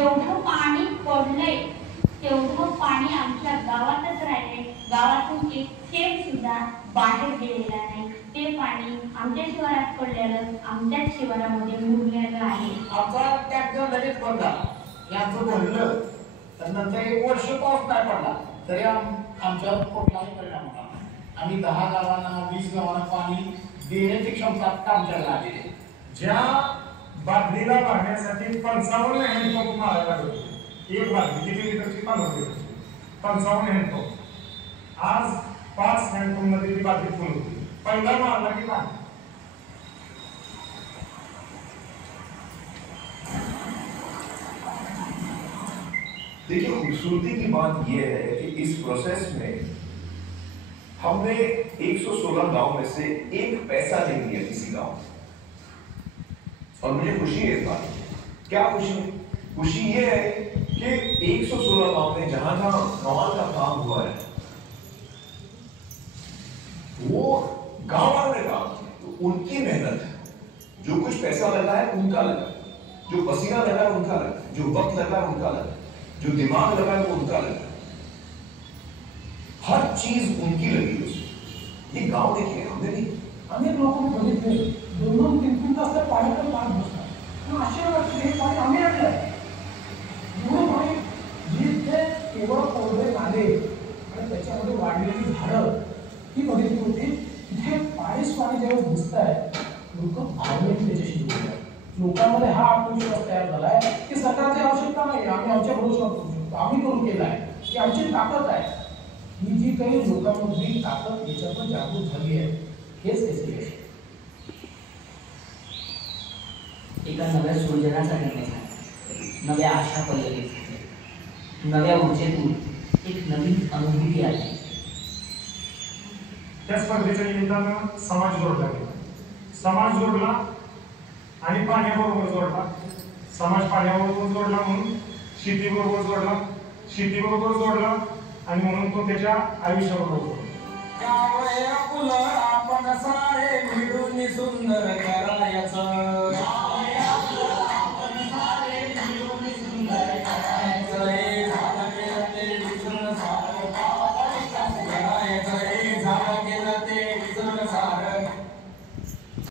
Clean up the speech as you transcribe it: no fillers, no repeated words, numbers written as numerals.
जेवढं पाणी पडलंय तेवढं पाणी आमच्या गावातच राहिले, गावातून एक थेंब सुद्धा बाहेर गेलेला नाही. ते पाणी आमच्या शिवारात पडलेलं आमच्याच शिवारामध्ये मुरलेलं आहे. आमचा ट्रॅक्टर लगेच बंद झाला, यांचं भरलं तर नंतर 1 वर्ष पाऊस नाही पडला तरी आमच्यावर कुठलाही परिणाम होता. आम्ही 10 गावांना 20 गावांना पाणी देण्याची क्षमता आमच्याला आलेली आहे. ज्या बादलीला भरण्यासाठी 55 हँडपंप मारायला लागले, एक बादली किती लिटरची? 50 लिटरची, 55 हँडपंप. आज 5 हँडपंप मध्ये ती बादली फुल होती. पहिला मारला की पाणी. देखिए, खूबसूरती की बात यह है कि इस प्रोसेस में हमने 116 गांव में से 1 पैसा नहीं दिया किसी गांव, और मुझे खुशी है इस बात की। क्या खुशी है? खुशी ये है कि 116 गांव में जहां जहां कमाल का काम हुआ है वो गांव वालों ने काम किया, तो उनकी मेहनत है। जो कुछ पैसा लगा है उनका लगा, जो पसीना लगा है उनका लगा, जो वक्त लगा है उनका लगा, जो दिमाग लगा है वो उनका लगा, हर चीज उनकी लगी उसमें। ये गांव देखिए, हमने नहीं, अनेक लोक बघितले 2-3 तास त्या पाण्यात पाहत बसतात. पण आश्चर्य वाटतं हे पाणी आम्ही आणलंय. एवढं पाणी जिथे केवळ कोरडे नाले आणि त्याच्यामध्ये वाढलेली झाडं ही बघितली होती. तिथे पाणीच पाणी जेव्हा दिसतंय लोक भावनेने त्याच्याशी जोडतात. लोकांमध्ये हा आत्मविश्वास तयार झालाय की सरकारची आवश्यकता नाही, आम्ही आमच्या भरोश्यावर करू शकतो, आम्ही करून केलाय, ही आमची ताकद आहे. ही जी काही लोकांमधली ताकद याच्यातून जागृत झाली आहे, हेच त्याचे यश. एका नव्या सृजनाचा निर्णय झाला, नव्या आशा पल्लवित झाल्या, नव्या ऊर्जेतून एक नवीन अनुभूती आली. त्या स्पर्धेच्या निमित्तानं समाज जोडला गेला. समाज जोडला आणि पाण्याबरोबर जोडला. समाज पाण्याबरोबर जोडला म्हणून शेतीबरोबर जोडला, शेतीबरोबर जोडला आणि म्हणून तो त्याच्या आयुष्याबरोबर जोडला. गावया फुलं आपण सारे मिळून सुंदर करायचं.